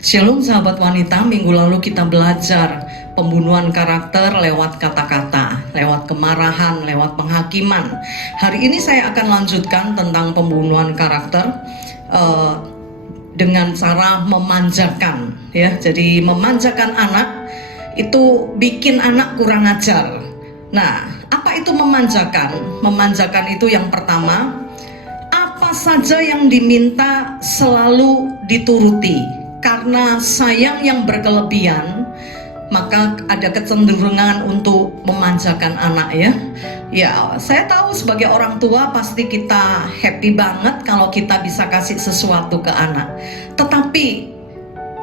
Shalom sahabat wanita, minggu lalu kita belajar pembunuhan karakter lewat kata-kata, lewat kemarahan, lewat penghakiman. Hari ini saya akan lanjutkan tentang pembunuhan karakter dengan cara memanjakan, ya. Jadi memanjakan anak itu bikin anak kurang ajar. Nah, apa itu memanjakan? Memanjakan itu yang pertama, apa saja yang diminta selalu dituruti. Karena sayang yang berkelebihan, maka ada kecenderungan untuk memanjakan anak, ya. Ya, saya tahu sebagai orang tua pasti kita happy banget kalau kita bisa kasih sesuatu ke anak. Tetapi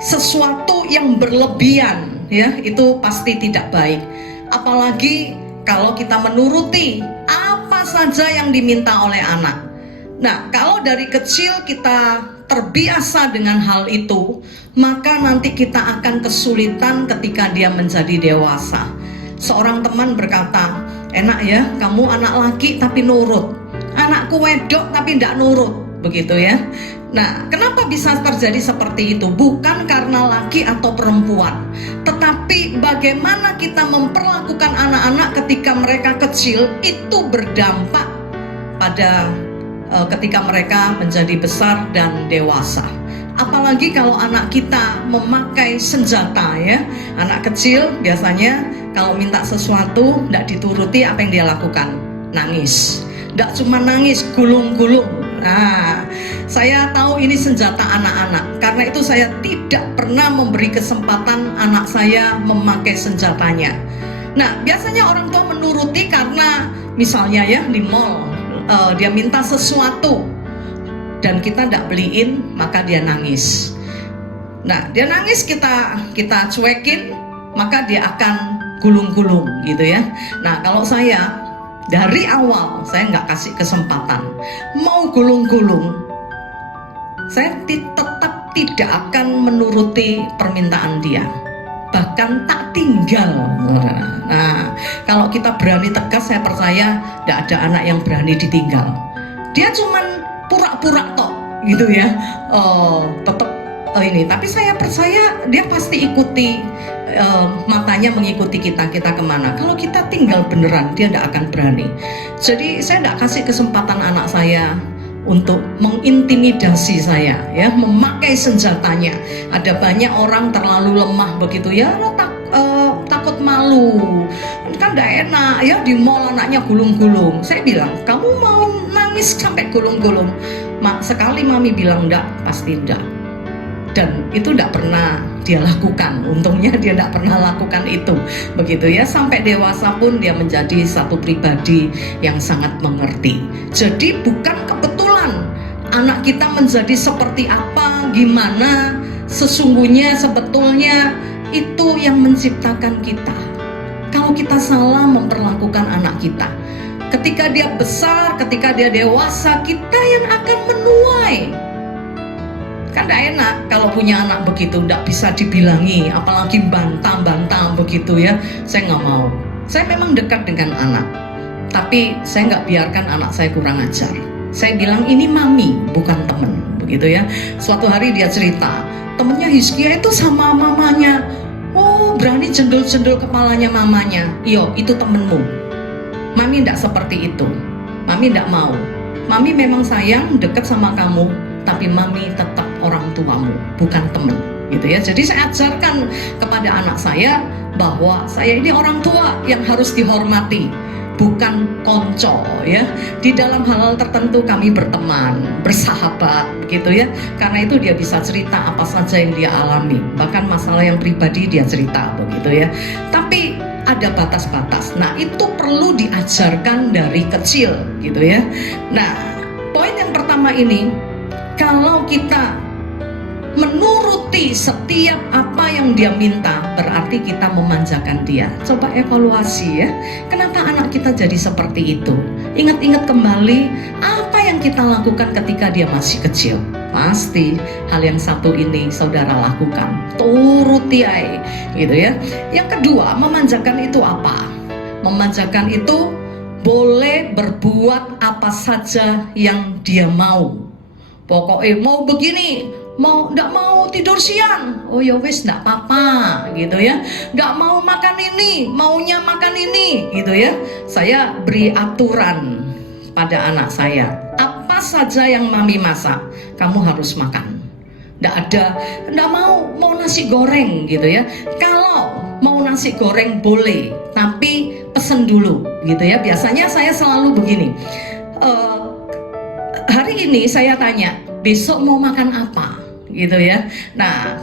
sesuatu yang berlebihan, ya, itu pasti tidak baik. Apalagi kalau kita menuruti apa saja yang diminta oleh anak. Nah, kalau dari kecil kita terbiasa dengan hal itu, maka nanti kita akan kesulitan ketika dia menjadi dewasa. Seorang teman berkata, enak ya, kamu anak laki tapi nurut, anakku wedok tapi tidak nurut, begitu ya. Nah, kenapa bisa terjadi seperti itu? Bukan karena laki atau perempuan, tetapi bagaimana kita memperlakukan anak-anak ketika mereka kecil itu berdampak pada ketika mereka menjadi besar dan dewasa. Apalagi kalau anak kita memakai senjata, ya. Anak kecil biasanya kalau minta sesuatu tidak dituruti, apa yang dia lakukan? Nangis. Tidak cuma nangis, gulung-gulung. Nah, saya tahu ini senjata anak-anak. Karena itu saya tidak pernah memberi kesempatan anak saya memakai senjatanya. Nah, biasanya orang tua menuruti karena misalnya ya di mall, dia minta sesuatu dan kita tidak beliin, maka dia nangis. Nah, dia nangis, kita cuekin, maka dia akan gulung-gulung, gitu ya. Nah, kalau saya dari awal saya nggak kasih kesempatan, mau gulung-gulung, saya tetap tidak akan menuruti permintaan dia, bahkan tak tinggal. Nah, kalau kita berani tegas, saya percaya tidak ada anak yang berani ditinggal. Dia cuman pura-pura tok, gitu ya. Tetap ini. Tapi saya percaya dia pasti ikuti, matanya mengikuti kita kemana. Kalau kita tinggal beneran, dia tidak akan berani. Jadi saya tidak kasih kesempatan anak saya untuk mengintimidasi saya, ya, memakai senjatanya. Ada banyak orang terlalu lemah begitu ya, takut malu, kan tidak enak ya di mall anaknya gulung-gulung. Saya bilang, kamu mau nangis sampai gulung-gulung? Sekali mami bilang enggak, pasti enggak. Dan itu tidak pernah dia lakukan. Untungnya dia tidak pernah lakukan itu, begitu ya. Sampai dewasa pun dia menjadi satu pribadi yang sangat mengerti. Jadi bukan kebetulan anak kita menjadi seperti apa, gimana, sesungguhnya sebetulnya itu yang menciptakan kita. Kalau kita salah memperlakukan anak kita, ketika dia besar, ketika dia dewasa, kita yang akan menuai. Kan tidak enak kalau punya anak begitu, tidak bisa dibilangi, apalagi bantah-bantah begitu ya. Saya nggak mau. Saya memang dekat dengan anak, tapi saya nggak biarkan anak saya kurang ajar. Saya bilang ini mami, bukan temen, begitu ya. Suatu hari dia cerita, temennya Hizkia itu sama mamanya, oh berani jendol-jendol kepalanya mamanya. Iyo, itu temenmu. Mami tidak seperti itu. Mami tidak mau. Mami memang sayang, dekat sama kamu, tapi mami tetap orang tuamu, bukan teman, gitu ya. Jadi saya ajarkan kepada anak saya bahwa saya ini orang tua yang harus dihormati, bukan konco, ya. Di dalam hal-hal tertentu kami berteman, bersahabat, gitu ya. Karena itu dia bisa cerita apa saja yang dia alami, bahkan masalah yang pribadi dia cerita, begitu ya. Tapi ada batas-batas. Nah, itu perlu diajarkan dari kecil, gitu ya. Nah, poin yang pertama ini, kalau kita menuruti setiap apa yang dia minta, berarti kita memanjakan dia. Coba evaluasi ya, kenapa anak kita jadi seperti itu? Ingat-ingat kembali apa yang kita lakukan ketika dia masih kecil. Pasti hal yang satu ini saudara lakukan, turuti aja, gitu ya. Yang kedua, memanjakan itu apa? Memanjakan itu boleh berbuat apa saja yang dia mau. Pokoknya mau begini, nggak mau tidur siang, oh ya wis nggak apa-apa gitu ya. Nggak mau makan ini, maunya makan ini gitu ya. Saya beri aturan pada anak saya, apa saja yang mami masak kamu harus makan. Nggak mau nasi goreng gitu ya. Kalau mau nasi goreng boleh, tapi pesen dulu gitu ya. Biasanya saya selalu begini, hari ini saya tanya, besok mau makan apa gitu ya. Nah,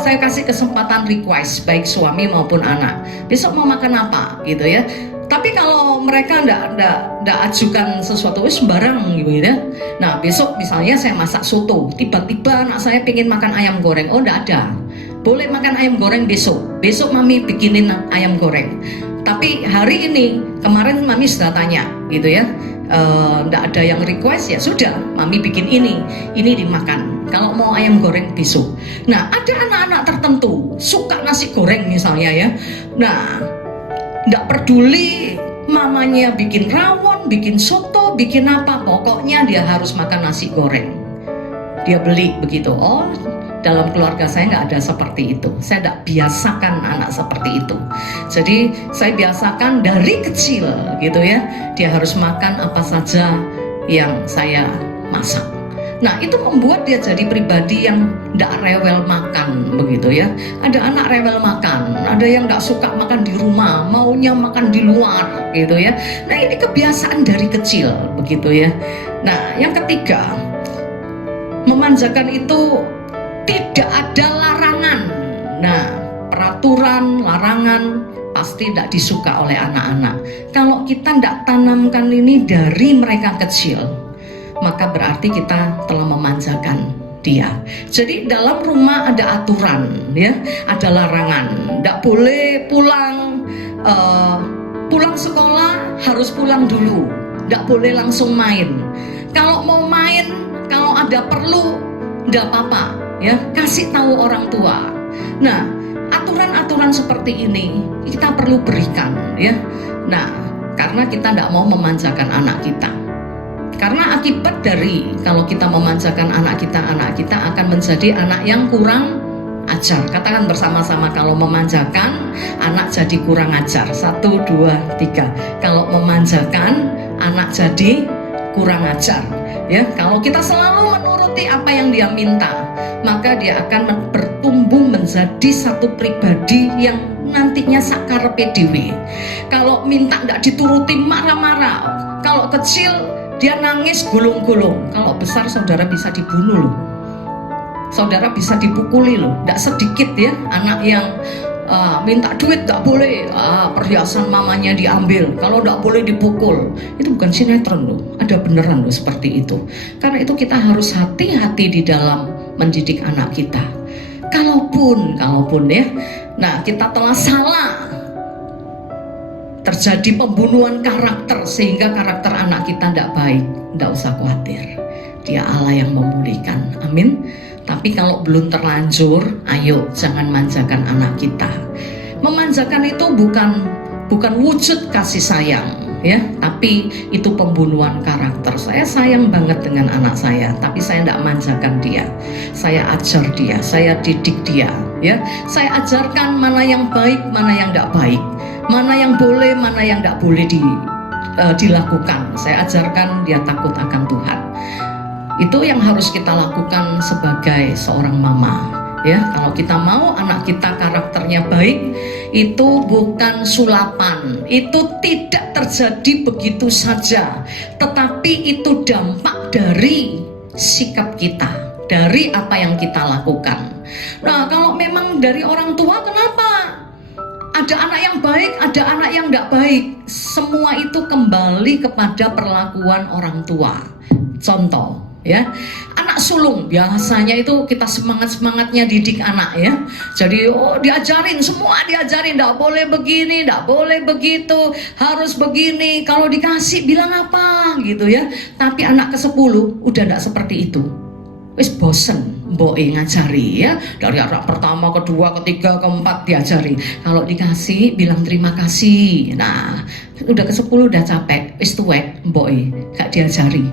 saya kasih kesempatan request baik suami maupun anak, besok mau makan apa gitu ya. Tapi kalau mereka nggak ajukan sesuatu sembarang gitu ya. Nah, besok misalnya saya masak soto, tiba-tiba anak saya pengen makan ayam goreng, oh nggak ada, boleh makan ayam goreng besok mami bikinin ayam goreng. Tapi hari ini, kemarin mami sudah tanya gitu ya, nggak ada yang request, ya sudah mami bikin ini dimakan. Kalau mau ayam goreng besok. Nah, ada anak-anak tertentu suka nasi goreng misalnya ya. Nah, nggak peduli mamanya bikin rawon, bikin soto, bikin apa, pokoknya dia harus makan nasi goreng. Dia beli begitu. Oh, dalam keluarga saya nggak ada seperti itu. Saya nggak biasakan anak seperti itu. Jadi saya biasakan dari kecil gitu ya. Dia harus makan apa saja yang saya masak. Nah, itu membuat dia jadi pribadi yang tidak rewel makan begitu ya. Ada anak rewel makan, ada yang tidak suka makan di rumah, maunya makan di luar gitu ya. Nah, ini kebiasaan dari kecil begitu ya. Nah, yang ketiga, memanjakan itu tidak ada larangan. Nah, peraturan, larangan pasti tidak disuka oleh anak-anak. Kalau kita tidak tanamkan ini dari mereka kecil, maka berarti kita telah memanjakan dia. Jadi dalam rumah ada aturan ya, ada larangan. Tidak boleh pulang sekolah harus pulang dulu, tidak boleh langsung main. Kalau mau main, kalau ada perlu, tidak apa-apa ya, kasih tahu orang tua. Nah, aturan-aturan seperti ini kita perlu berikan ya. Nah, karena kita tidak mau memanjakan anak kita. Karena akibat dari kalau kita memanjakan anak kita akan menjadi anak yang kurang ajar. Katakan bersama-sama, kalau memanjakan anak jadi kurang ajar. 1, 2, 3. Kalau memanjakan anak jadi kurang ajar. Ya, kalau kita selalu menuruti apa yang dia minta, maka dia akan bertumbuh menjadi satu pribadi yang nantinya sakarepe dhewe. Kalau minta tidak dituruti marah-marah. Kalau kecil dia nangis gulung-gulung. Kalau besar saudara bisa dibunuh loh. Saudara bisa dipukuli loh. Tidak sedikit ya anak yang minta duit tidak boleh, perhiasan mamanya diambil. Kalau tidak boleh dipukul. Itu bukan sinetron loh. Ada beneran loh seperti itu. Karena itu kita harus hati-hati di dalam mendidik anak kita. Kalaupun ya, nah kita telah salah, terjadi pembunuhan karakter sehingga karakter anak kita tidak baik, tidak usah khawatir, dia Allah yang memulihkan, amin. Tapi kalau belum terlanjur, ayo jangan manjakan anak kita. Memanjakan itu bukan wujud kasih sayang ya, tapi itu pembunuhan karakter. Saya sayang banget dengan anak saya, tapi saya tidak manjakan dia. Saya ajar dia, saya didik dia ya. Saya ajarkan mana yang baik, mana yang tidak baik, mana yang boleh, mana yang tidak boleh dilakukan. Saya ajarkan dia takut akan Tuhan. Itu yang harus kita lakukan sebagai seorang mama ya. Kalau kita mau anak kita karakternya baik, itu bukan sulapan, itu tidak terjadi begitu saja, tetapi itu dampak dari sikap kita, dari apa yang kita lakukan. Nah, kalau memang dari orang tua, kenapa ada anak yang baik, ada anak yang tidak baik? Semua itu kembali kepada perlakuan orang tua. Contoh ya, anak sulung biasanya itu kita semangatnya didik anak ya. Jadi diajarin, semua diajarin, tidak boleh begini, tidak boleh begitu, harus begini. Kalau dikasih bilang apa gitu ya. Tapi anak ke-10 udah tidak seperti itu. Wis bosen mbok ngajari ya, dari anak pertama, kedua, ketiga, keempat diajari. Kalau dikasih bilang terima kasih. Nah, udah ke-10 udah capek, wis tuwek mbok gak diajari.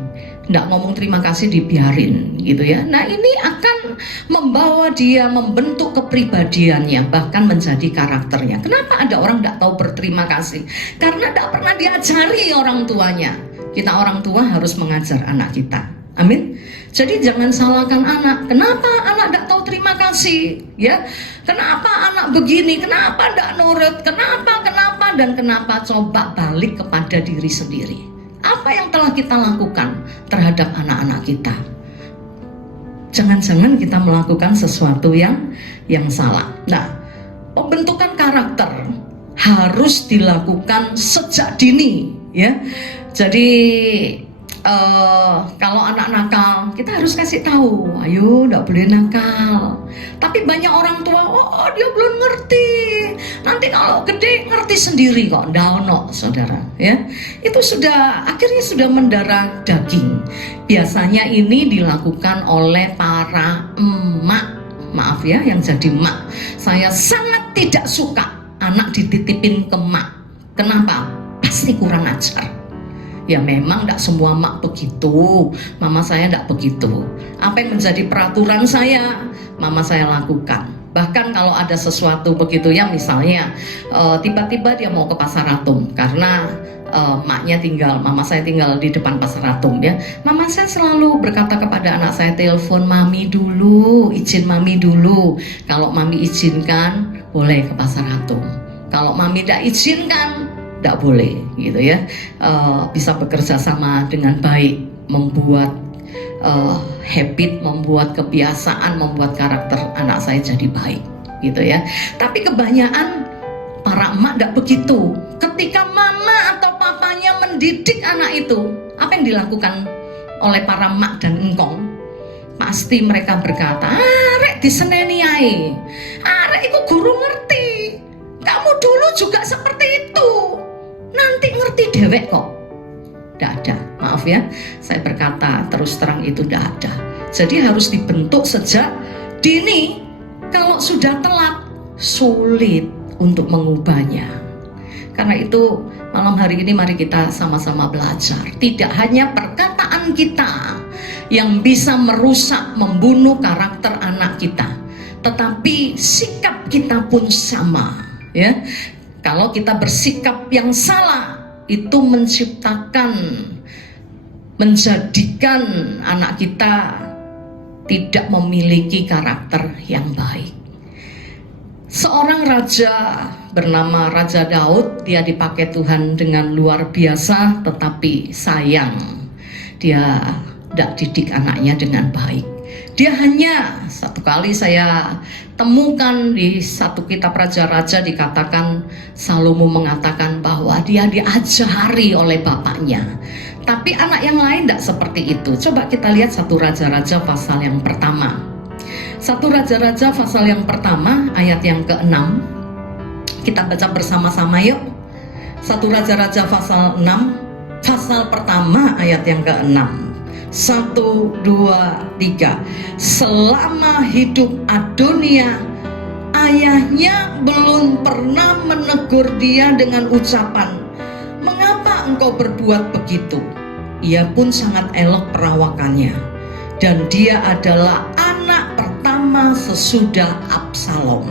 nggak ngomong terima kasih, dibiarin gitu ya. Nah ini akan membawa dia membentuk kepribadiannya, bahkan menjadi karakternya. Kenapa ada orang nggak tahu berterima kasih? Karena nggak pernah diajari orang tuanya. Kita orang tua harus mengajar anak kita. Amin. Jadi jangan salahkan anak. Kenapa anak nggak tahu terima kasih? Ya, kenapa anak begini? Kenapa nggak nurut? Kenapa? Dan kenapa? Coba balik kepada diri sendiri. Apa yang telah kita lakukan terhadap anak-anak kita? Jangan-jangan kita melakukan sesuatu yang salah. Nah, pembentukan karakter harus dilakukan sejak dini, ya. Jadi kalau anak nakal, kita harus kasih tahu, ayo nggak boleh nakal. Tapi banyak orang tua, oh dia belum ngerti. Nanti kalau gede ngerti sendiri kok, ndak, saudara. Ya, itu akhirnya sudah mendarah daging. Biasanya ini dilakukan oleh para emak. Maaf ya, yang jadi emak. Saya sangat tidak suka anak dititipin ke emak. Kenapa? Pasti kurang ajar. Ya memang tidak semua mak begitu, mama saya tidak begitu. Apa yang menjadi peraturan saya, mama saya lakukan. Bahkan kalau ada sesuatu begitu ya, misalnya tiba-tiba dia mau ke Pasar Atom karena mama saya tinggal di depan Pasar Atom ya. Mama saya selalu berkata kepada anak saya, telepon mami dulu, izin mami dulu. Kalau mami izinkan boleh ke Pasar Atom. Kalau mami tidak izinkan tidak boleh gitu ya. Bisa bekerja sama dengan baik, membuat habit, membuat kebiasaan, membuat karakter anak saya jadi baik gitu ya. Tapi kebanyakan para emak tidak begitu. Ketika mama atau papanya mendidik anak itu, apa yang dilakukan oleh para emak dan engkong? Pasti mereka berkata, arek diseneni ae, arek itu guru ngerti, kamu dulu juga seperti itu, nanti ngerti dewek kok. Tidak ada, maaf ya, saya berkata terus terang itu tidak ada. Jadi harus dibentuk sejak dini. Kalau sudah telat, sulit untuk mengubahnya. Karena itu malam hari ini mari kita sama-sama belajar. Tidak hanya perkataan kita yang bisa merusak, membunuh karakter anak kita, tetapi sikap kita pun sama ya. Kalau kita bersikap yang salah, itu menjadikan anak kita tidak memiliki karakter yang baik. Seorang raja bernama Raja Daud, dia dipakai Tuhan dengan luar biasa, tetapi sayang dia tidak didik anaknya dengan baik. Dia hanya satu kali saya temukan di satu kitab Raja-Raja, dikatakan Salomo mengatakan bahwa dia diajari oleh bapaknya. Tapi anak yang lain tidak seperti itu. Coba kita lihat satu Raja-Raja pasal yang pertama. Satu Raja-Raja pasal yang pertama ayat yang ke-6. Kita baca bersama-sama yuk. Satu Raja-Raja pasal 6, pasal pertama ayat yang ke-6. 1, 2, 3. Selama hidup Adonia, ayahnya belum pernah menegur dia dengan ucapan, "Mengapa engkau berbuat begitu?" Ia pun sangat elok perawakannya, dan dia adalah anak pertama sesudah Absalom.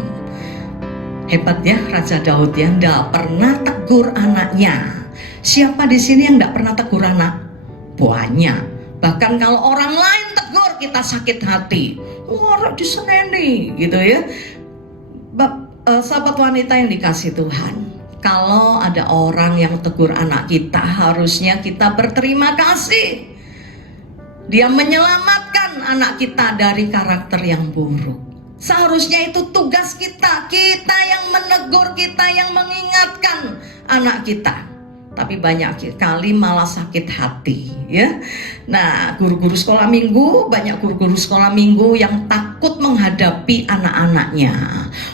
Hebat ya Raja Daud ya, tidak pernah tegur anaknya. Siapa di sini yang tidak pernah tegur anak? Banyak. Bahkan kalau orang lain tegur, kita sakit hati. Wah, diseneni gitu ya. Sahabat wanita yang dikasih Tuhan, kalau ada orang yang tegur anak kita, harusnya kita berterima kasih. Dia menyelamatkan anak kita dari karakter yang buruk. Seharusnya itu tugas kita. Kita yang menegur, kita yang mengingatkan anak kita. Tapi banyak kali malah sakit hati ya. Nah, guru-guru sekolah minggu, banyak guru-guru sekolah minggu yang takut menghadapi anak-anaknya.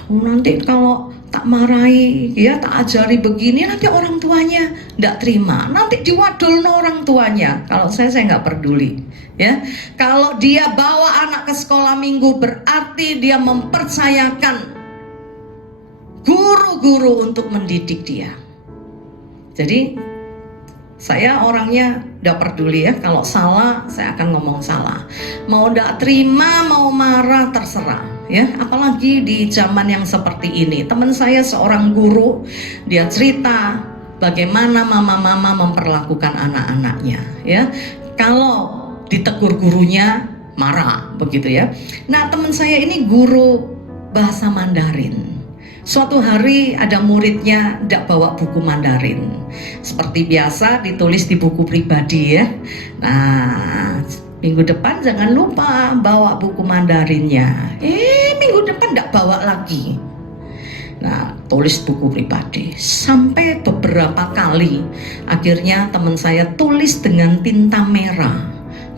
Nanti kalau tak marahi ya, tak ajari begini, nanti orang tuanya tidak terima, nanti diwadulno orang tuanya. Kalau saya nggak peduli ya. Kalau dia bawa anak ke sekolah minggu, berarti dia mempercayakan guru-guru untuk mendidik dia. Jadi Saya orangnya tidak peduli ya, kalau salah saya akan ngomong salah. Mau tidak terima, mau marah terserah ya. Apalagi di zaman yang seperti ini. Teman saya seorang guru, dia cerita bagaimana mama-mama memperlakukan anak-anaknya ya. Kalau ditegur gurunya marah begitu ya. Nah, teman saya ini guru bahasa Mandarin. Suatu hari ada muridnya tidak bawa buku Mandarin. Seperti biasa ditulis di buku pribadi ya. Nah, minggu depan jangan lupa bawa buku Mandarinnya. Minggu depan tidak bawa lagi. Nah, tulis buku pribadi. Sampai beberapa kali akhirnya teman saya tulis dengan tinta merah.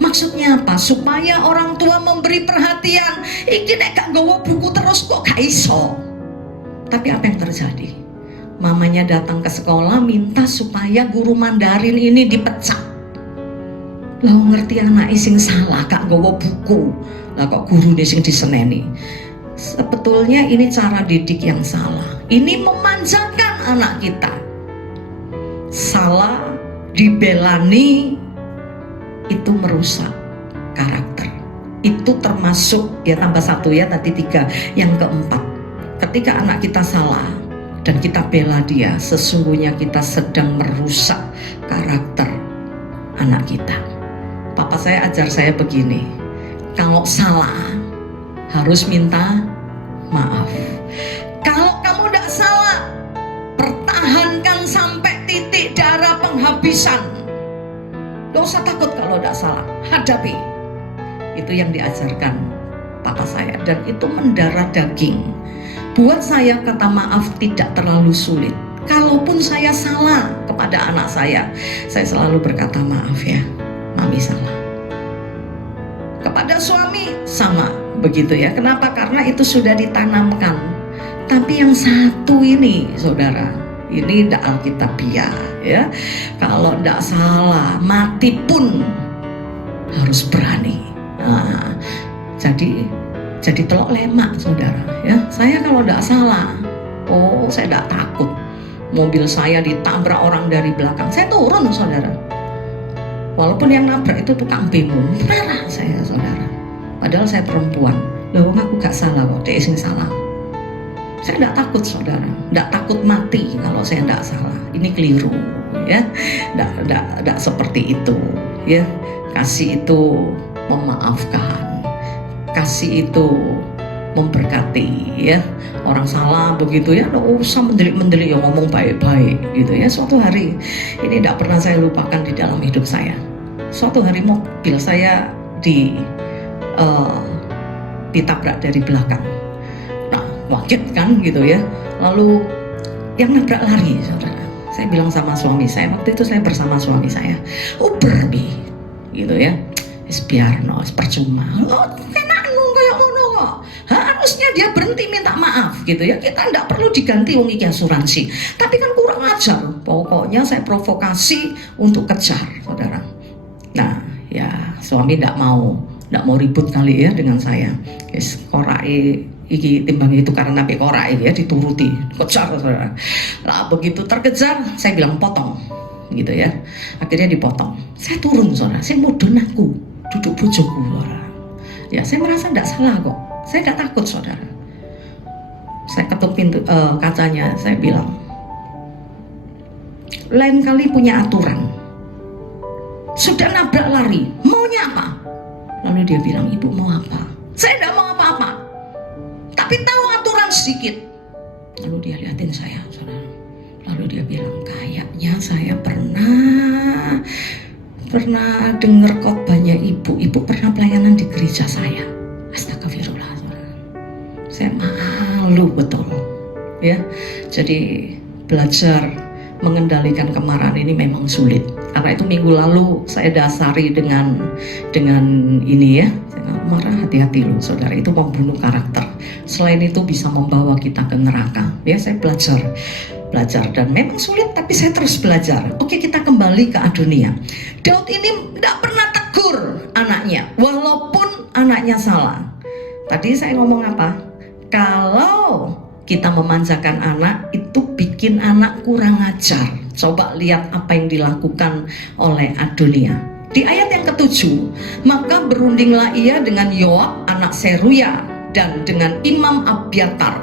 Maksudnya apa? Supaya orang tua memberi perhatian. Iki nek gak nggawa buku terus kok gak iso. Tapi apa yang terjadi? Mamanya datang ke sekolah minta supaya guru Mandarin ini dipecat. Lah ngerti anak sing salah gak nggawa buku. Lah kok guru sing diseneni. Sebetulnya ini cara didik yang salah. Ini memanjakan anak kita. Salah dibelani itu merusak karakter. Itu termasuk ya, tambah satu ya, tadi 3. Yang keempat, ketika anak kita salah dan kita bela dia, sesungguhnya kita sedang merusak karakter anak kita. Papa saya ajar saya begini, kalau salah harus minta maaf. Kalau kamu tidak salah, pertahankan sampai titik darah penghabisan. Gak usah takut kalau tidak salah, hadapi. Itu yang diajarkan papa saya, dan itu mendarah daging. Buat saya kata maaf tidak terlalu sulit. Kalaupun saya salah kepada anak saya selalu berkata maaf ya, mami salah. Kepada suami sama begitu ya. Kenapa? Karena itu sudah ditanamkan. Tapi yang satu ini saudara, ini tidak alkitabiah ya. Kalau tidak salah, mati pun harus berani. Nah, jadi telok lemak saudara ya. Saya kalau tidak salah, saya tidak takut. Mobil saya ditabrak orang dari belakang, saya turun saudara. Walaupun yang nabrak itu tukang bemo, marah saya saudara. Padahal saya perempuan. Loh, aku gak salah kok, dia sing salah. Saya tidak takut saudara, tidak takut mati kalau saya tidak salah. Ini keliru ya, tidak seperti itu ya. Kasih itu memaafkan, kasih itu memberkati ya. Orang salah begitu ya, tidak usah mendelik-mendelik ya, ngomong baik-baik gitu ya. Suatu hari ini tidak pernah saya lupakan di dalam hidup saya. Suatu hari mobil saya ditabrak dari belakang. Waget kan gitu ya. Lalu yang nabrak lari saudara. Saya bilang sama suami saya, waktu itu saya bersama suami saya, Uber bi gitu ya. Biarno, percuma. Kenakno kayak ngono kok. Harusnya dia berhenti minta maaf gitu ya. Kita tidak perlu diganti wong iki asuransi. Tapi kan kurang ajar. Pokoknya saya provokasi untuk kejar saudara. Nah ya, suami tidak mau ribut kali ya dengan saya. Korai iki timbang itu karena nabi korai ya, dituruti, kejar saudara. Lah begitu terkejar, saya bilang potong gitu ya. Akhirnya dipotong. Saya turun saudara, saya mudun aku, duduk bojoku saudara. Ya saya merasa tidak salah kok. Saya tidak takut saudara. Saya ketuk pintu kacanya, saya bilang, lain kali punya aturan. Sudah nabrak lari, maunya apa? Lalu dia bilang, ibu mau apa? Saya tidak mau apa-apa, tapi tahu aturan sedikit. Lalu dia liatin saya saudara. Lalu dia bilang, kayaknya saya pernah dengar khotbahnya ibu pernah pelayanan di gereja saya. Astagfirullah saudara. Saya malu betul ya. Jadi belajar mengendalikan kemarahan ini memang sulit. Karena itu minggu lalu saya dasari dengan ini ya. Marah hati-hati loh saudara, itu membunuh karakter. Selain itu bisa membawa kita ke neraka. Ya saya belajar dan memang sulit, tapi saya terus belajar. Oke, kita kembali ke Adonia. Daud ini tidak pernah tegur anaknya walaupun anaknya salah. Tadi saya ngomong apa? Kalau kita memanjakan anak itu bikin anak kurang ajar. Coba lihat apa yang dilakukan oleh Adonia. Di ayat yang ke-7, maka berundinglah ia dengan Yoab anak Seruya dan dengan Imam Abiatar,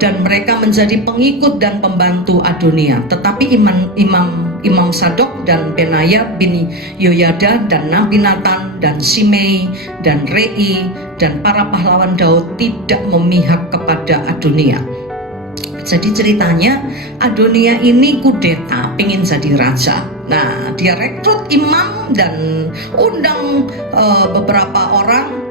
dan mereka menjadi pengikut dan pembantu Adonia. Tetapi Imam Sadok dan Benaya bin Yoyada dan Nabi Nathan dan Simei dan Rei dan para pahlawan Daud tidak memihak kepada Adonia. Jadi ceritanya Adonia ini kudeta, pengen jadi raja. Nah, dia rekrut imam dan undang beberapa orang.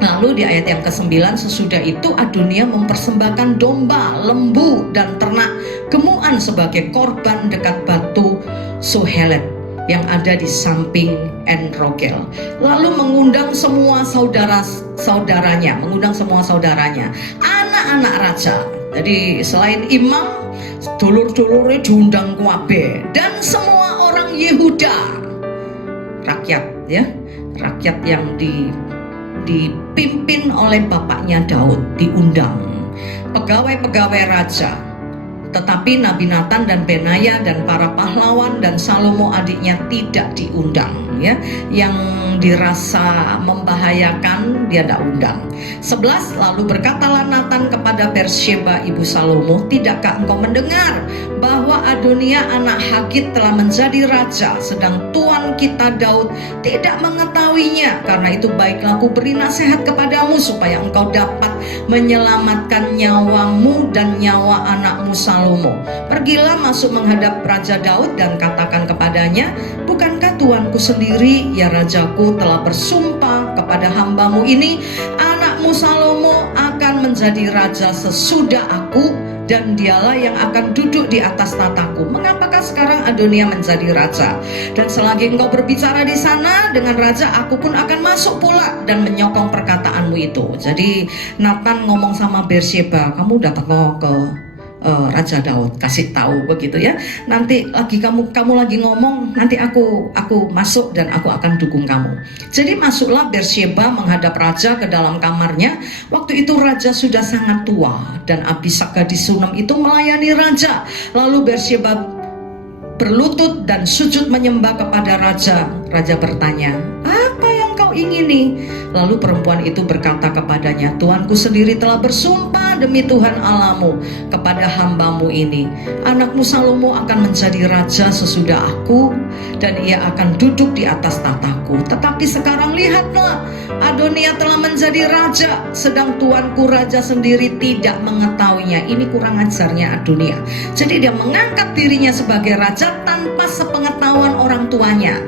Lalu di ayat yang ke-9, sesudah itu Adonia mempersembahkan domba, lembu, dan ternak gemuan sebagai korban dekat batu Sohelet yang ada di samping En-Rogel. Lalu mengundang semua saudara-saudaranya, anak-anak raja. Jadi selain imam, dulur-dulurnya diundang kuabe, dan semua orang Yehuda, rakyat yang dipimpin oleh bapaknya Daud diundang, pegawai-pegawai raja. Tetapi Nabi Nathan dan Benaya dan para pahlawan dan Salomo adiknya tidak diundang, ya. Yang dirasa membahayakan dia tidak undang. 11, lalu berkatalah Nathan kepada Bersyeba ibu Salomo, tidakkah engkau mendengar bahwa Adonia anak Hagit telah menjadi raja, sedang tuan kita Daud tidak mengetahuinya? Karena itu baiklah aku beri nasihat kepadamu supaya engkau dapat menyelamatkan nyawamu dan nyawa anakmu Salomo. Pergilah masuk menghadap Raja Daud dan katakan kepadanya, bukankah tuanku sendiri, ya rajaku, telah bersumpah kepada hambamu ini, anakmu Salomo akan menjadi raja sesudah aku, dan dialah yang akan duduk di atas tataku. Mengapakah sekarang Adonia menjadi raja? Dan selagi engkau berbicara di sana dengan raja, aku pun akan masuk pula dan menyokong perkataanmu itu. Jadi Nathan ngomong sama Bersyeba, kamu udah tengok ke Raja Daud, kasih tahu begitu ya. Nanti lagi kamu lagi ngomong, nanti aku masuk dan aku akan dukung kamu. Jadi masuklah Bersyeba menghadap raja ke dalam kamarnya. Waktu itu raja sudah sangat tua dan Abishag gadis Sunem itu melayani raja. Lalu Bersyeba berlutut dan sujud menyembah kepada raja. Raja bertanya, apa yang kau ingini? Lalu perempuan itu berkata kepadanya, tuanku sendiri telah bersumpah demi Tuhan Allahmu kepada hambamu ini, anakmu Salomo akan menjadi raja sesudah aku, dan ia akan duduk di atas tataku. Tetapi sekarang lihatlah, Adonia telah menjadi raja, sedang tuanku raja sendiri tidak mengetahuinya. Ini kurang ajarnya Adonia. Jadi dia mengangkat dirinya sebagai raja tanpa sepengetahuan orang tuanya,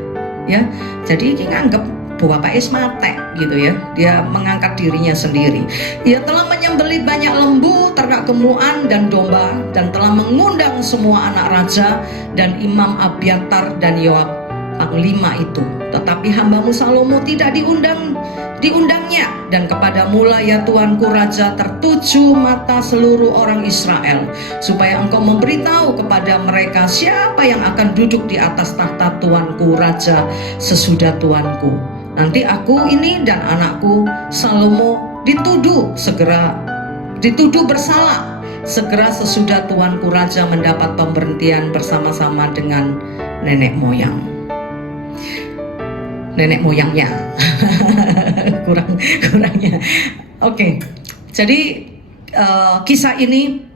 ya. Jadi dia nganggep Bapak mate gitu ya. Dia mengangkat dirinya sendiri. Ia telah menyembelih banyak lembu, ternak gemuan dan domba, dan telah mengundang semua anak raja dan Imam Abiatar dan Yoab panglima itu. Tetapi hambamu Salomo tidak diundangnya, dan kepadamulah ya tuanku raja tertuju mata seluruh orang Israel, supaya engkau memberitahu kepada mereka siapa yang akan duduk di atas tahta tuanku raja sesudah tuanku. Nanti aku ini dan anakku Salomo dituduh bersalah segera sesudah tuanku raja mendapat pemberhentian bersama-sama dengan nenek moyangnya. kurangnya. Oke. Jadi kisah ini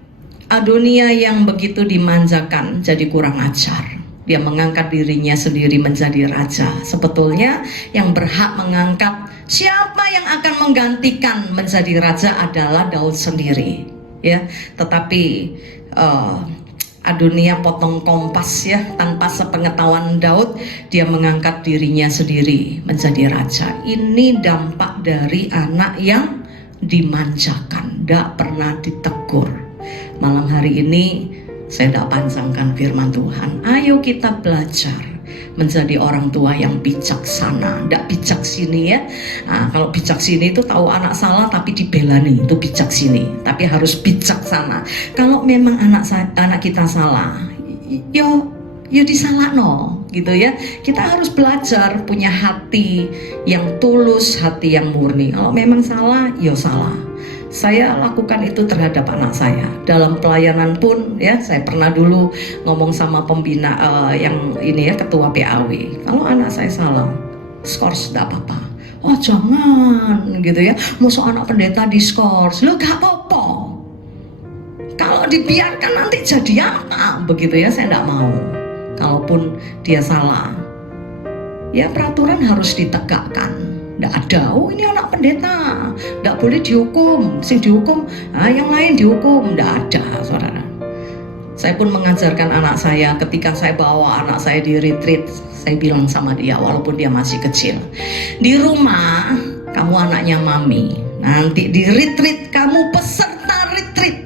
Adonia yang begitu dimanjakan jadi kurang ajar. Dia mengangkat dirinya sendiri menjadi raja. Sebetulnya yang berhak mengangkat siapa yang akan menggantikan menjadi raja adalah Daud sendiri, ya. Tetapi Adonia potong kompas ya, tanpa sepengetahuan Daud dia mengangkat dirinya sendiri menjadi raja. Ini dampak dari anak yang dimanjakan, tidak pernah ditegur. Malam hari ini saya tidak panjangkan firman Tuhan. Ayo kita belajar menjadi orang tua yang bijaksana. Tidak bijak sini ya. Nah, kalau bijak sini itu tahu anak salah tapi dibelani, itu bijak sini. Tapi harus bijaksana. Kalau memang anak kita salah, yo disalahno gitu ya. Kita harus belajar punya hati yang tulus, hati yang murni. Kalau memang salah, yo salah. Saya lakukan itu terhadap anak saya. Dalam pelayanan pun ya, saya pernah dulu ngomong sama pembina yang ini ya, ketua PAW. Kalau anak saya salah, skors tidak apa-apa. Oh jangan gitu ya, musuh anak pendeta diskors. Lo gak apa-apa. Kalau dibiarkan nanti jadi apa? Begitu ya, saya tidak mau. Kalaupun dia salah, ya peraturan harus ditegakkan. Tidak ada, oh ini anak pendeta, tidak boleh dihukum, sing dihukum, yang lain dihukum, tidak ada, saudara. Saya pun mengajarkan anak saya ketika saya bawa anak saya di retreat, saya bilang sama dia walaupun dia masih kecil, di rumah kamu anaknya mami, nanti di retreat kamu peserta retreat,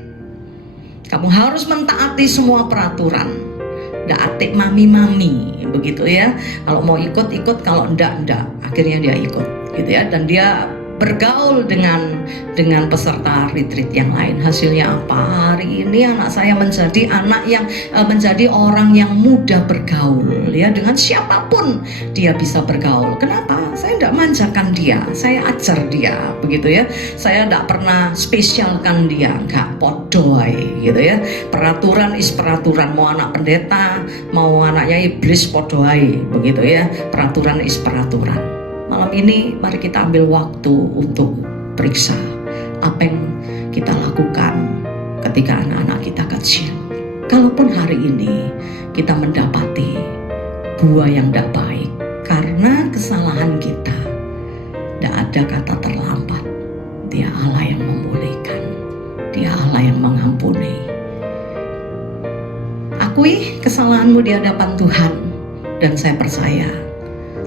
kamu harus mentaati semua peraturan, tidak atik mami-mami, begitu ya. Kalau mau ikut-ikut, kalau enggak, akhirnya dia ikut. Gitu ya, dan dia bergaul dengan peserta retreat yang lain. Hasilnya apa? Hari ini anak saya menjadi anak yang menjadi orang yang mudah bergaul ya, dengan siapapun dia bisa bergaul. Kenapa? Saya tidak manjakan dia, saya ajar dia, begitu ya. Saya tidak pernah spesialkan dia, nggak podoy gitu ya. Peraturan is peraturan, mau anak pendeta, mau anaknya iblis podoy, begitu ya. Peraturan is peraturan. Malam ini mari kita ambil waktu untuk periksa apa yang kita lakukan ketika anak-anak kita kecil. Kalaupun hari ini kita mendapati buah yang tidak baik karena kesalahan kita, tidak ada kata terlambat. Dia Allah yang memulihkan, Dia Allah yang mengampuni. Akui kesalahanmu di hadapan Tuhan, dan saya percaya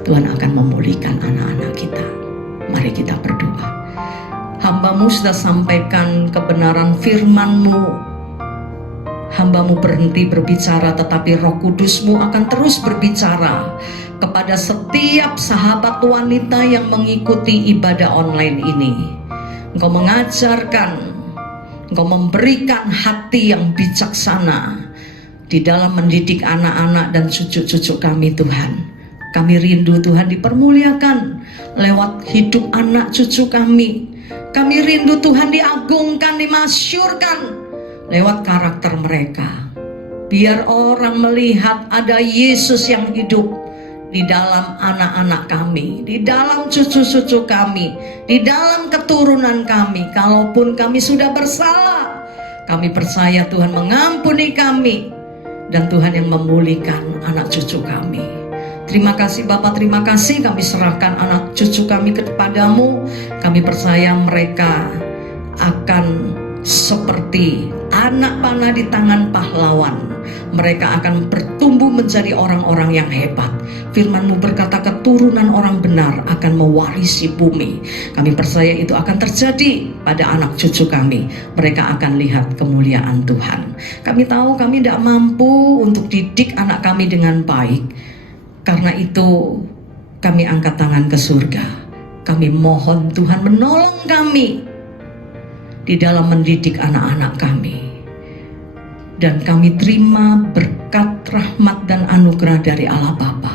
Tuhan akan memulihkan anak-anak kita. Mari kita berdoa. Hamba-Mu sudah sampaikan kebenaran firman-Mu. Hamba-Mu berhenti berbicara, tetapi Roh Kudus-Mu akan terus berbicara kepada setiap sahabat wanita yang mengikuti ibadah online ini. Engkau mengajarkan, Engkau memberikan hati yang bijaksana di dalam mendidik anak-anak dan cucu-cucu kami, Tuhan. Kami rindu Tuhan dipermuliakan lewat hidup anak cucu kami. Kami rindu Tuhan diagungkan, dimasyurkan lewat karakter mereka. Biar orang melihat ada Yesus yang hidup di dalam anak-anak kami, di dalam cucu-cucu kami, di dalam keturunan kami. Kalaupun kami sudah bersalah, kami percaya Tuhan mengampuni kami, dan Tuhan yang memulihkan anak cucu kami. Terima kasih Bapak, terima kasih, kami serahkan anak cucu kami kepadamu. Kami percaya mereka akan seperti anak panah di tangan pahlawan. Mereka akan bertumbuh menjadi orang-orang yang hebat. Firman-Mu berkata keturunan orang benar akan mewarisi bumi. Kami percaya itu akan terjadi pada anak cucu kami. Mereka akan lihat kemuliaan Tuhan. Kami tahu kami tidak mampu untuk didik anak kami dengan baik. Karena itu kami angkat tangan ke surga. Kami mohon Tuhan menolong kami di dalam mendidik anak-anak kami. Dan kami terima berkat, rahmat, dan anugerah dari Allah Bapa.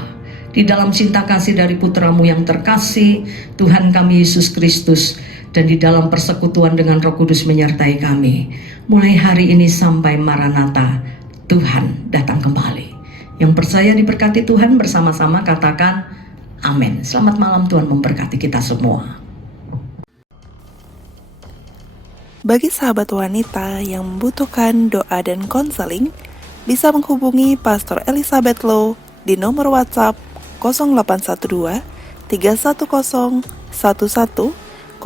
Di dalam cinta kasih dari Putra-Mu yang terkasih, Tuhan kami Yesus Kristus. Dan di dalam persekutuan dengan Roh Kudus menyertai kami. Mulai hari ini sampai Maranatha, Tuhan datang kembali. Yang percaya diberkati Tuhan bersama-sama katakan amin. Selamat malam, Tuhan memberkati kita semua. Bagi sahabat wanita yang membutuhkan doa dan konseling, bisa menghubungi Pastor Elizabeth Low di nomor WhatsApp 0812 310 11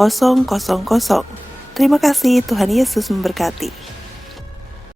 000. Terima kasih, Tuhan Yesus memberkati.